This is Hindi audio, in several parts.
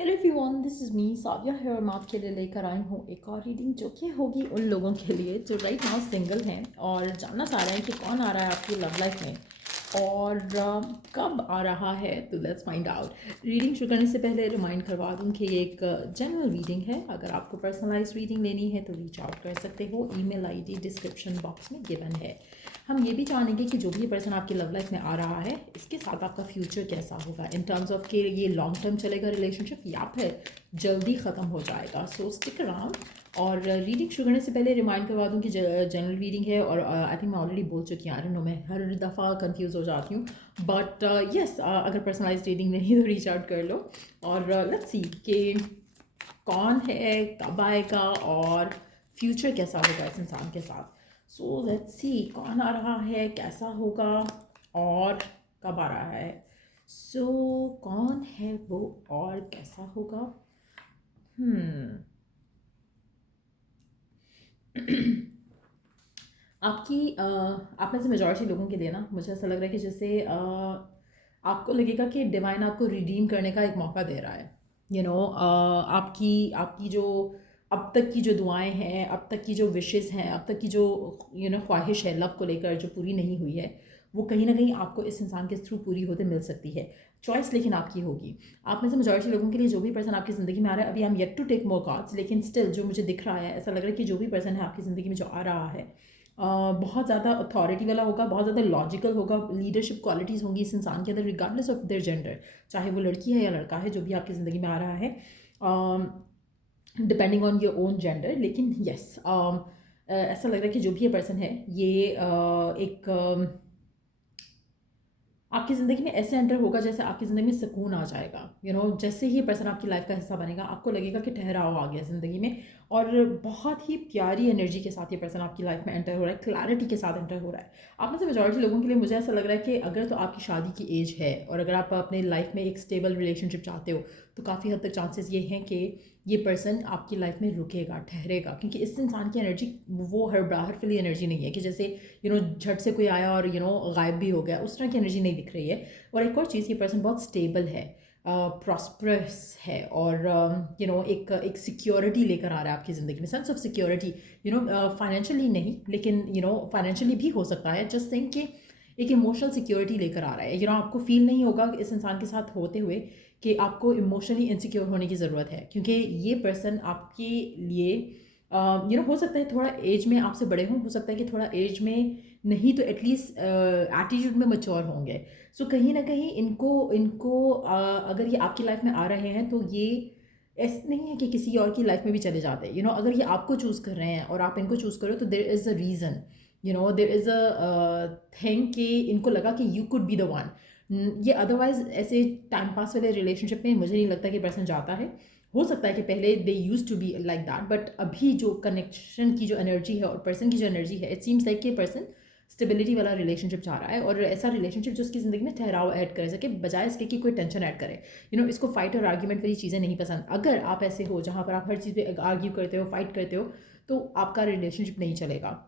Hello everyone, this is me Saviya है और मैं आपके लिए लेकर आई हूँ एक और रीडिंग जो कि होगी उन लोगों के लिए जो राइट नाउ सिंगल हैं और जानना चाह रहे हैं कि कौन आ रहा है आपकी लव लाइफ में और कब आ रहा है। तो लेट्स फाइंड आउट। रीडिंग शुरू करने से पहले रिमाइंड करवा दूँ कि ये एक जनरल रीडिंग है। अगर आपको पर्सनलाइज रीडिंग लेनी है तो रीच आउट कर सकते हो। ईमेल आईडी डिस्क्रिप्शन बॉक्स में गिवन है। हम ये भी जानेंगे कि जो भी पर्सन आपकी लव लाइफ में आ रहा है इसके साथ आपका फ्यूचर कैसा होगा इन टर्म्स ऑफ कि ये लॉन्ग टर्म चलेगा रिलेशनशिप या फिर जल्दी ख़त्म हो जाएगा। सो स्टिक अराउंड। और रीडिंग शुरू करने से पहले रिमाइंड करवा दूँ कि जनरल रीडिंग है और आई थिंक मैं ऑलरेडी बोल चुकी हूँ। आई डोंट नो, मैं हर दफ़ा कंफ्यूज हो जाती हूँ। बट यस, अगर पर्सनलाइज रीडिंग नहीं है तो रीच आउट कर लो। और लेट्स सी कि कौन है, कब आएगा और फ्यूचर कैसा होगा इस इंसान के साथ। सो लेट्स सी कौन आ रहा है, कैसा होगा और कब आ रहा है। सो कौन है वो और कैसा होगा। आपकी आप में से मेजॉरिटी लोगों के लिए ना मुझे ऐसा लग रहा है कि जैसे आपको लगेगा कि डिवाइन आपको रिडीम करने का एक मौका दे रहा है। आपकी आपकी जो अब तक की जो दुआएं हैं, अब तक की जो विशेस हैं, अब तक की जो ख्वाहिश है लव को लेकर जो पूरी नहीं हुई है, वो कहीं ना कहीं आपको इस इंसान के थ्रू पूरी होते मिल सकती है। चॉइस लेकिन आपकी होगी। आप में से मेजॉरिटी लोगों के लिए जो भी पर्सन आपकी ज़िंदगी में आ रहा है, अभी I am yet to take more cards, लेकिन स्टिल जो मुझे दिख रहा है ऐसा लग रहा है कि जो भी पर्सन है आपकी ज़िंदगी में जो आ रहा है बहुत ज़्यादा अथॉरिटी वाला होगा, बहुत ज़्यादा लॉजिकल होगा। लीडरशिप क्वालिटीज़ होंगी इस इंसान के अंदर रिगार्डलेस ऑफ देयर जेंडर, चाहे वो लड़की है या लड़का है जो भी आपकी ज़िंदगी में आ रहा है, depending on your own gender. लेकिन येस, ऐसा लग रहा है कि जो भी ये पर्सन है ये एक आपकी ज़िंदगी में ऐसे एंटर होगा जैसे आपकी ज़िंदगी में सुकून आ जाएगा। जैसे ही पर्सन आपकी लाइफ का हिस्सा बनेगा आपको लगेगा कि ठहराव आ गया ज़िंदगी में। और बहुत ही प्यारी एनर्जी के साथ ये पर्सन आपकी लाइफ में एंटर हो रहा है, क्लैरिटी के साथ एंटर हो रहा है। आप में से मेजॉरिटी लोगों के लिए मुझे ऐसा लग रहा है कि अगर तो आपकी शादी की एज है और अगर आप अपने लाइफ में एक स्टेबल रिलेशनशिप चाहते हो तो काफ़ी हद तक चांसेस ये हैं कि ये पर्सन आपकी लाइफ में रुकेगा, ठहरेगा, क्योंकि इस इंसान की एनर्जी वो हड़बड़ाहट वाली एनर्जी नहीं है कि जैसे झट से कोई आया और गायब भी हो गया, उस तरह की एनर्जी नहीं दिख रही है। और एक और चीज़, ये पर्सन बहुत स्टेबल है, प्रॉस्परस है और एक एक सिक्योरिटी लेकर आ रहा है आपकी ज़िंदगी में, सेंस ऑफ सिक्योरिटी। फाइनेंशियली नहीं, लेकिन फाइनेंशियली भी हो सकता है। जस्ट थिंक कि एक इमोशनल सिक्योरिटी लेकर आ रहा है। आपको फील नहीं होगा इस इंसान के साथ होते हुए कि आपको इमोशनली इनसिक्योर होने की ज़रूरत है, क्योंकि ये पर्सन आपके लिए हो सकता है थोड़ा एज में आपसे बड़े हों, हो सकता है कि थोड़ा एज में नहीं तो एटलीस्ट एटीट्यूड में मैच्योर होंगे। सो कहीं ना कहीं इनको इनको अगर ये आपकी लाइफ में आ रहे हैं तो ये ऐसा नहीं है कि किसी और की लाइफ में भी चले जाते। अगर ये आपको चूज़ कर रहे हैं और आप इनको चूज़ करो तो there is a reason, there is a thing कि इनको लगा कि you could be the one. ये अदरवाइज ऐसे टाइम पास वाले रिलेशनशिप में मुझे नहीं लगता कि पर्सन जाता है। हो सकता है कि पहले they used to be like that, but अभी जो कनेक्शन की जो एनर्जी है और पर्सन की जो एनर्जी है, इट सीम्स लाइक कि पर्सन स्टेबिलिटी वाला रिलेशनशिप चाह रहा है और ऐसा रिलेशनशिप जो उसकी ज़िंदगी में ठहराव ऐड करे सके, बजाय इसके कि कोई टेंशन ऐड करे। इसको फाइट और आर्ग्यूमेंट वाली चीज़ें नहीं पसंद। अगर आप ऐसे हो जहाँ पर आप हर चीज़ पे आर्ग्यू करते हो, फाइट करते हो, तो आपका रिलेशनशिप नहीं चलेगा।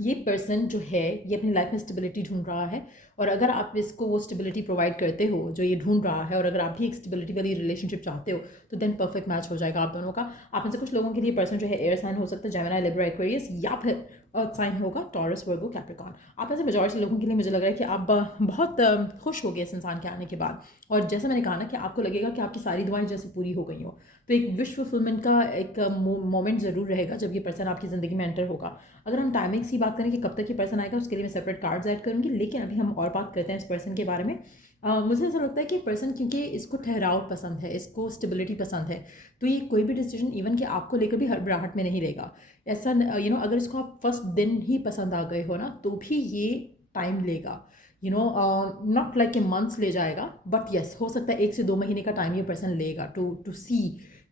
ये पर्सन जो है ये अपनी लाइफ में स्टेबिलिटी ढूंढ रहा है और अगर आप इसको वो स्टेबिलिटी प्रोवाइड करते हो जो ये ढूंढ रहा है और अगर आप भी एक स्टेबिलिटी वाली रिलेशनशिप चाहते हो तो देन परफेक्ट मैच हो जाएगा आप दोनों का। आप में से कुछ लोगों के लिए पर्सन जो है एयर साइन हो सकता है, जेमिनी, लिब्रा, एक्वेरियस, या फिर अर्थ साइन होगा, टॉरस, वर्गो, कैप्रिकॉर्न। आप में से मेजॉरिटी लोगों के लिए मुझे लग रहा है कि आप बहुत खुश हो गए इस इंसान के आने के बाद। और जैसे मैंने कहा ना कि आपको लगेगा कि आपकी सारी दुआएं जैसे पूरी हो गई हो, तो एक विश फुलफिलमेंट का एक मोमेंट ज़रूर रहेगा जब ये पर्सन आपकी ज़िंदगी में एंटर होगा। अगर हम टाइमिंग्स की बात करें कि कब तक ये पर्सन आएगा, उसके लिए मैं सेपरेट कार्ड्स ऐड करूँगी, लेकिन अभी हम और बात करते हैं इस पर्सन के बारे में। मुझे ऐसा लगता है कि पर्सन, क्योंकि इसको ठहराव पसंद है, इसको स्टेबिलिटी पसंद है, तो ये कोई भी डिसीजन इवन कि आपको लेकर भी हड़बड़ाहट में नहीं लेगा। ऐसा अगर इसको आप फर्स्ट दिन ही पसंद आ गए हो ना तो भी ये टाइम लेगा। नॉट लाइक ए मंथ्स ले जाएगा, बट येस हो सकता है 1 से 2 महीने का टाइम ये पर्सन लेगा टू सी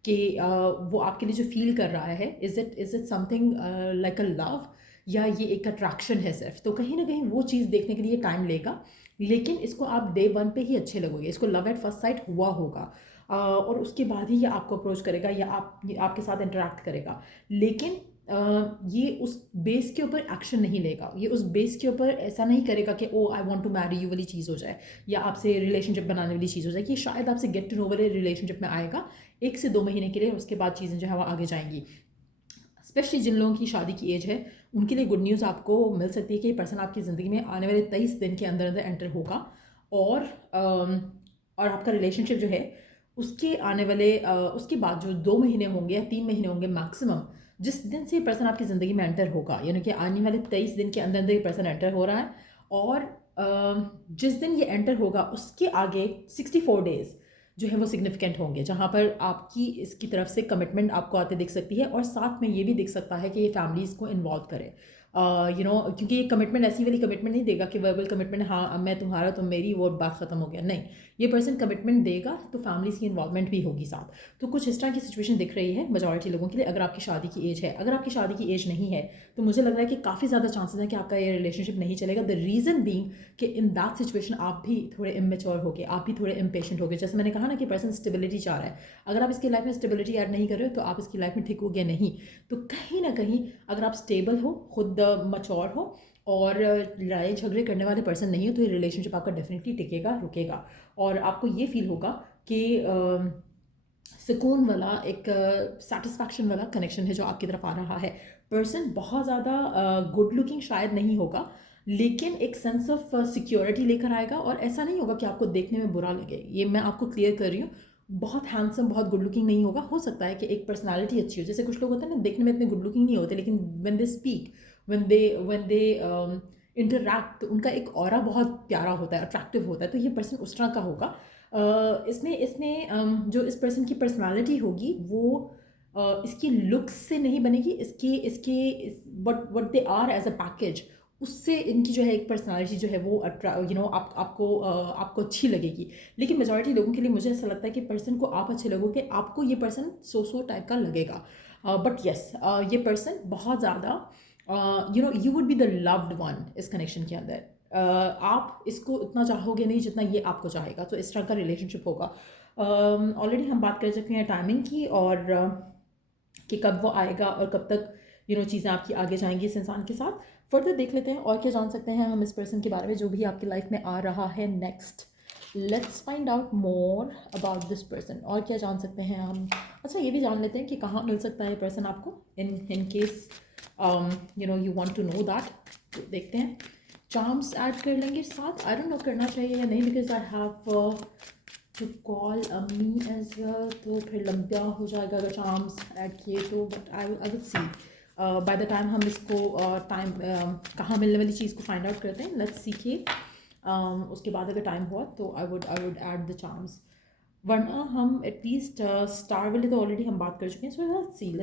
कि वो आपके लिए जो फील कर रहा है, is it something like a love या ये एक अट्रैक्शन है सिर्फ। तो कहीं ना कहीं वो चीज़ देखने के लिए टाइम लेगा, लेकिन इसको आप डे वन पे ही अच्छे लगोगे, इसको लव एट फर्स्ट साइट हुआ होगा। और उसके बाद ही ये आपको अप्रोच करेगा या आपके साथ इंटरेक्ट करेगा। लेकिन ये उस बेस के ऊपर एक्शन नहीं लेगा, ये उस बेस के ऊपर ऐसा नहीं करेगा कि oh I want to marry you वाली चीज़ हो जाए या आपसे रिलेशनशिप बनाने वाली चीज़ हो जाए। ये शायद आपसे गेट टू नो वाले रिलेशनशिप में आएगा 1 से 2 महीने के लिए, उसके बाद चीज़ें जो है वो आगे जाएंगी। स्पेशली जिन लोगों की शादी की एज है उनके लिए गुड न्यूज़ आपको मिल सकती है कि ये पर्सन आपकी ज़िंदगी में आने वाले 23 दिन के अंदर अंदर एंटर होगा। और और आपका रिलेशनशिप जो है उसके आने वाले उसके बाद जो 2 महीने होंगे या 3 महीने होंगे मैक्सिमम, जिस दिन से ये पर्सन आपकी ज़िंदगी में एंटर होगा, यानी कि आने वाले 23 दिन के अंदर अंदर ये पर्सन एंटर हो रहा है। और जिस दिन ये एंटर होगा उसके आगे 64 डेज़ जो है वो सिग्निफिकेंट होंगे, जहाँ पर आपकी इसकी तरफ से कमिटमेंट आपको आते दिख सकती है और साथ में ये भी दिख सकता है कि ये फैमिलीज़ को इन्वॉल्व करे। क्योंकि ये कमिटमेंट ऐसी वाली कमिटमेंट नहीं देगा कि वर्बल कमिटमेंट, हाँ अब मैं तुम्हारा तुम मेरी, वो बात ख़त्म हो गया, नहीं। ये पर्सन कमिटमेंट देगा तो फैमिलीज़ की इन्वॉल्वमेंट भी होगी साथ। तो कुछ इस तरह की सिचुएशन दिख रही है मेजॉरिटी लोगों के लिए अगर आपकी शादी की एज है। अगर आपकी शादी की एज नहीं है तो मुझे लग रहा है कि काफ़ी ज़्यादा चांसेस हैं कि आपका ये रिलेशनशिप नहीं चलेगा। द रीज़न बीइंग कि इन दैट सिचुएशन आप भी थोड़े इमेच्योर हो गए, आप भी थोड़े इम्पेशेंट हो गए। जैसे मैंने कहा ना कि पर्सन स्टेबिलिटी चाह रहा है, अगर आप इसकी लाइफ में स्टेबिलिटी ऐड नहीं कर रहे हो तो आप इसकी लाइफ में टिकोगे नहीं। तो कहीं ना कहीं अगर आप स्टेबल हो, खुद मच्योर हो और लड़ाई झगड़े करने वाले पर्सन नहीं हो तो ये रिलेशनशिप आपका डेफिनेटली टिकेगा, रुकेगा। और आपको ये फील होगा कि सुकून वाला एक सेटिस्फैक्शन वाला कनेक्शन है जो आपकी तरफ आ रहा है। पर्सन बहुत ज़्यादा गुड लुकिंग शायद नहीं होगा, लेकिन एक सेंस ऑफ सिक्योरिटी लेकर आएगा। और ऐसा नहीं होगा कि आपको देखने में बुरा लगे, ये मैं आपको क्लियर कर रही हूँ। बहुत हैंडसम, बहुत गुड लुकिंग नहीं होगा। हो सकता है कि एक पर्सनालिटी अच्छी हो, जैसे कुछ लोग होते हैं ना देखने में इतने गुड लुकिंग नहीं होते, लेकिन when they speak, when they interact, उनका एक ऑरा बहुत प्यारा होता है, अट्रैक्टिव होता है। तो ये पर्सन उस तरह का होगा। इसमें जो इस पर्सन की पर्सनालिटी होगी वो इसकी लुक्स से नहीं बनेगी, इसकी इसके what they are as a package, उससे इनकी जो है एक पर्सनालिटी जो है वो आपको अच्छी लगेगी। लेकिन मेजॉरिटी लोगों के लिए मुझे ऐसा लगता है कि पर्सन को आप अच्छे लगोगे, आपको ये पर्सन सो टाइप का लगेगा। बट येस, ये पर्सन बहुत ज़्यादा you would be the loved one इस कनेक्शन के अंदर। आप इसको इतना चाहोगे नहीं जितना ये आपको चाहेगा। तो इस तरह का रिलेशनशिप होगा। ऑलरेडी हम बात कर चुके हैं टाइमिंग की और कि कब वो आएगा और कब तक चीज़ें आपकी आगे जाएंगी इस इंसान के साथ। फर्दर देख लेते हैं और क्या जान सकते हैं हम इस पर्सन के बारे में जो भी आपकी लाइफ में आ रहा है next. Let's find out more about this person. और क्या जान सकते हैं हम? अच्छा, ये भी जान लेते हैं कि कहाँ मिल सकता है पर्सन आपको in case you want to know that. देखते हैं, चार्म्स ऐड कर लेंगे साथ। आई डोंट नो करना चाहिए या नहीं, because I have to call me as well, तो फिर लंबा हो जाएगा अगर चार्म्स ऐड किए तो। But I will see by the time हम इसको टाइम कहाँ मिलने वाली चीज़ को फाइंड आउट करते हैं। लेट्स सी कि उसके बाद अगर टाइम हुआ तो I would add the charms, वरना हम एटलीस्ट स्टार वाले तो ऑलरेडी हम बात कर चुके हैं। सो लेट्स सी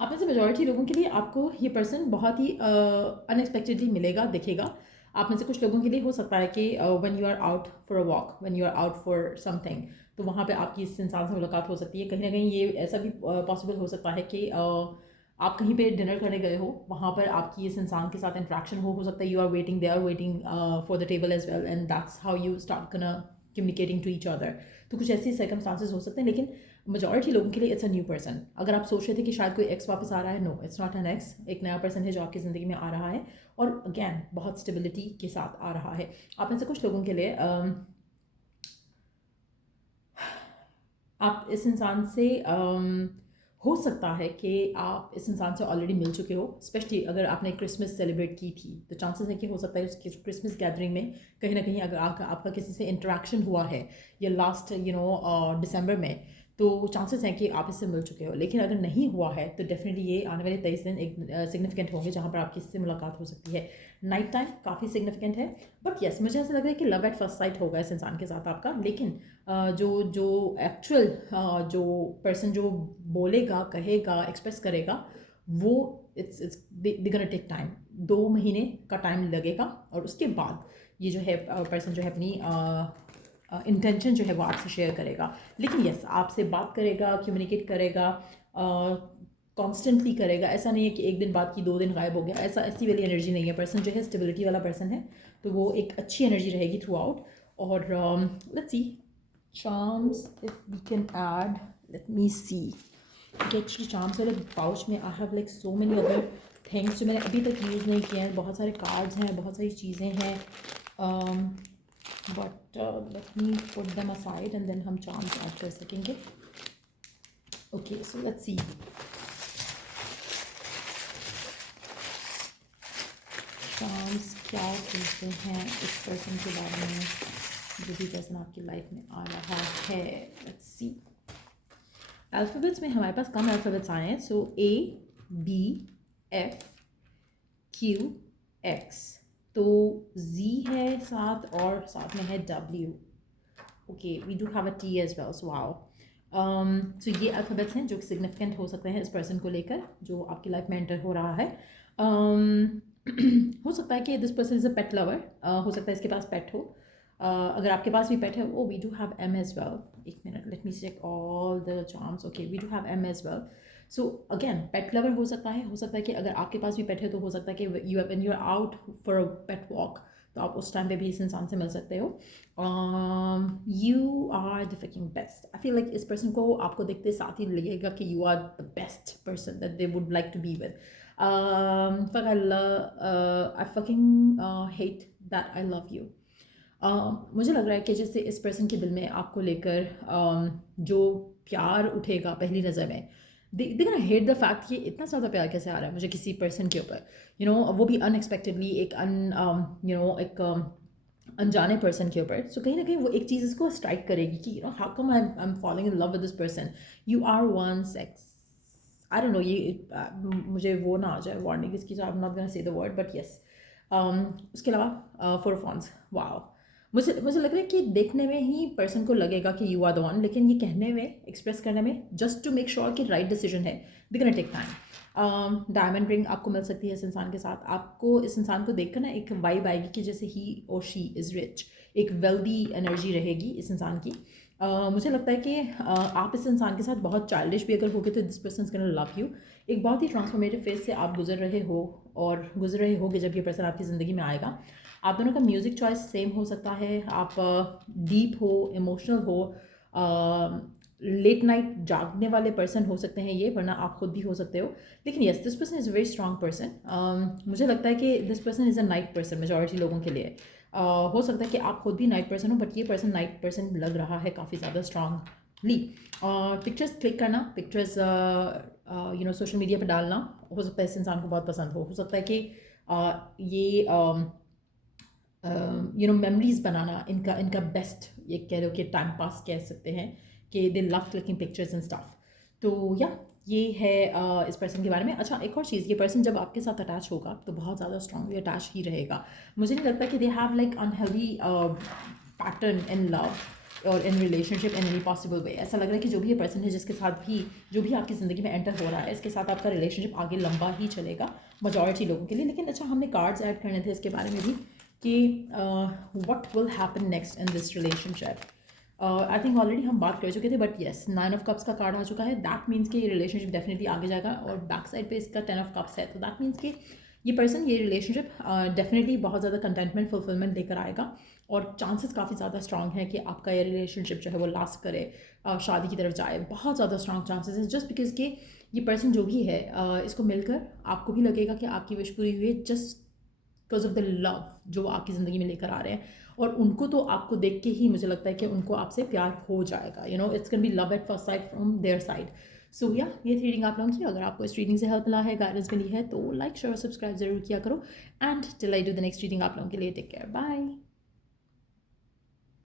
आप में से मेजॉरिटी लोगों के लिए आपको ये पर्सन बहुत ही अनएक्सपेक्टेडली मिलेगा, दिखेगा। आप में से कुछ लोगों के लिए हो सकता है कि when you are out for a walk, when you are out for something, तो वहाँ पे आपकी इस इंसान से मुलाकात हो सकती है। कहीं ना कहीं ये ऐसा भी पॉसिबल हो सकता है कि आप कहीं पे डिनर करने गए हो, वहाँ पर आपकी इस इंसान के साथ इंट्रैक्शन हो सकता है you are waiting, they are waiting for the table as well, and that's how you start communicating to each other. तो कुछ ऐसे सर्कमस्टांसेस हो सकते हैं, लेकिन मेजॉरिटी लोगों के लिए इट्स अ न्यू पर्सन। अगर आप सोच रहे थे कि शायद कोई एक्स वापस आ रहा है, no, it's not an ex. एक नया पर्सन है जो आपकी ज़िंदगी में आ रहा है और अगैन बहुत स्टेबिलिटी के साथ आ रहा है। आप में से कुछ लोगों के लिए आप इस इंसान से हो सकता है कि आप इस इंसान से ऑलरेडी मिल चुके हो। स्पेशली अगर आपने क्रिसमस सेलिब्रेट की थी तो चांसेस है कि हो सकता है उसकी क्रिसमस गैदरिंग में कहीं ना कहीं अगर आपका किसी से इंटरेक्शन हुआ है या लास्ट दिसंबर में, तो चांसेस हैं कि आप इससे मिल चुके हो। लेकिन अगर नहीं हुआ है तो डेफिनेटली ये आने वाले 23 दिन एक सिग्निफिकेंट होंगे जहाँ पर आपकी इससे मुलाकात हो सकती है। नाइट टाइम काफ़ी सिग्निफिकेंट है। बट येस, मुझे ऐसा लग रहा है कि लव एट फर्स्ट साइट होगा इस इंसान के साथ आपका। लेकिन जो एक्चुअल जो पर्सन जो बोलेगा, कहेगा, एक्सप्रेस करेगा, वो it's they gonna take time. 2 महीने का टाइम लगेगा और उसके बाद ये जो है पर्सन जो है अपनी इंटेंशन जो है वो आपसे शेयर करेगा। लेकिन यस, आपसे बात करेगा, कम्युनिकेट करेगा, कॉन्स्टेंटली करेगा। ऐसा नहीं है कि एक दिन बाद की 2 दिन गायब हो गया, ऐसी वाली एनर्जी नहीं है। पर्सन जो है स्टेबिलिटी वाला पर्सन है, तो वो एक अच्छी एनर्जी रहेगी थ्रू आउट। और let's see charms, if we can add, let me see. Okay, actually charms वाले पाउच में I have like so many other things जो मैंने अभी तक यूज़ नहीं किए हैं. बहुत सारे कार्ड्स हैं, बहुत सारी चीज़ें हैं, but let me put them aside and then हम charms ऐड कर सकेंगे. Okay, so let's see. charms क्या कहते हैं इस पर्सन के बारे में, जो भी पर्सन आपकी लाइफ में आ रहा है. Let's see. अल्फ़ाबेट्स में हमारे पास कम अल्फ़ाबेट्स आए हैं. सो ABFQX, तो Z है साथ और साथ में है W. Okay, we do have a T as well. So wow. So ये अल्फ़ाबेट्स हैं जो सिग्निफिकेंट हो सकते हैं इस पर्सन को लेकर जो आपकी लाइफ में एंटर हो रहा है. हो सकता है कि this person is a pet lover. हो सकता है इसके पास पेट हो. अगर आपके पास भी पेट है, oh we do have M as well. एक minute, let me check all the charms. Okay, we do have M as well. So again pet lover हो सकता है कि अगर आपके पास भी पेट है तो हो सकता है कि when you are out for a pet walk तो आप उस टाइम पे भी इस इंसान से मिल सकते हो. You are the fucking best. I feel like इस पर्सन को आपको देखते साथ ही लगेगा कि you are the best person that they would like to be with. Fuck, I fucking hate that I love you. मुझे लग रहा है कि जैसे इस पर्सन के दिल में आपको लेकर जो प्यार उठेगा पहली नज़र में, they gonna hate the fact कि इतना ज़्यादा प्यार कैसे आ रहा है मुझे किसी पर्सन के ऊपर. वो भी अनएक्सपेक्टेडली एक अनजाने पर्सन के ऊपर. सो कहीं ना कहीं वो एक चीज़ इसको स्ट्राइक करेगी कि how come I am following in love with this person. You are one sex. I don't know, ये मुझे वो ना आ जाए वार्निंग इसकी, I am not gonna say the word, but yes. उसके अलावा फोर फॉन्स. वाओ. मुझे लग रहा है कि देखने में ही पर्सन को लगेगा कि यू आर द वन, लेकिन ये कहने में, एक्सप्रेस करने में, जस्ट टू मेक श्योर कि राइट डिसीजन है, they gonna take time. Diamond ring आपको मिल सकती है इस इंसान के साथ. आपको इस इंसान को देखकर ना एक वाइब आएगी कि जैसे ही और शी इज़ रिच. एक वेल्दी एनर्जी रहेगी इस इंसान की. मुझे लगता है कि आप इस इंसान के साथ बहुत चाइल्डिश भी अगर होगे तो this person is gonna love you. एक बहुत ही ट्रांसफॉर्मेटिव फेज से आप गुजर रहे होगे जब ये पर्सन आपकी ज़िंदगी में आएगा. आप दोनों का म्यूज़िक चॉइस सेम हो सकता है. आप डीप हो, इमोशनल हो, लेट नाइट जागने वाले पर्सन हो सकते हैं ये, वरना आप खुद भी हो सकते हो. लेकिन yes, this person is a very strong person. मुझे लगता है कि this person is a night person majority लोगों के लिए. हो सकता है कि आप खुद भी नाइट पर्सन हो, बट ये पर्सन नाइट पर्सन लग रहा है काफ़ी ज़्यादा स्ट्रांगली. पिक्चर्स क्लिक करना, पिक्चर्स सोशल मीडिया पर डालना हो सकता है इस इंसान को बहुत पसंद हो सकता है कि ये मेमोरीज बनाना इनका बेस्ट, ये कह लो कि टाइम पास कह सकते हैं कि दे love clicking pictures and stuff. तो या ये है इस पर्सन के बारे में. अच्छा, एक और चीज़, ये पर्सन जब आपके साथ अटैच होगा तो बहुत ज़्यादा स्ट्रांगली अटैच ही रहेगा. मुझे नहीं लगता कि they have like unhealthy pattern in love और in relationship in any possible way. ऐसा लग रहा है कि जो भी ये पर्सन है जिसके साथ भी जो भी आपकी ज़िंदगी में एंटर हो रहा है, इसके साथ आपका रिलेशनशिप आगे लंबा ही चलेगा मेजॉरिटी लोगों के लिए. लेकिन अच्छा, हमने कार्ड्स ऐड करने थे इसके बारे में भी कि what will happen next in this relationship. I think already हम बात कर चुके थे, बट येस, 9 ऑफ कप्स का कार्ड आ चुका है. दैट मीन्स कि ये रिलेशनशिप डेफिनेटली आगे जाएगा. और बैक साइड पे इसका 10 ऑफ कप्स है, तो दैट मीन्स कि ये पर्सन, ये रिलेशनशिप डेफिनेटली बहुत ज़्यादा कंटेंटमेंट, फुलफिलमेंट लेकर आएगा. और चांसेस काफ़ी ज़्यादा स्ट्रांग है कि आपका ये रिलेशनशिप जो है वो लास्ट करे, शादी की तरफ जाए. बहुत ज़्यादा स्ट्रांग चांसेस है, जस्ट बिकॉज कि ये पर्सन जो भी है, इसको मिलकर आपको भी लगेगा कि आपकी विश पूरी हुई है, just because of the love जो आपकी ज़िंदगी में लेकर आ रहे हैं. और उनको तो आपको देख के ही मुझे लगता है कि उनको आपसे प्यार हो जाएगा. It's can be love at first sight from their side. So yeah, ये थी रीडिंग आप लोगों की. अगर आपको इस रीडिंग से हेल्प मिला है, गाइडेंस मिली है, तो लाइक, शेयर और सब्सक्राइब जरूर किया करो. And till I do the next reading आप लोगों के लिए, टेक केयर, बाय.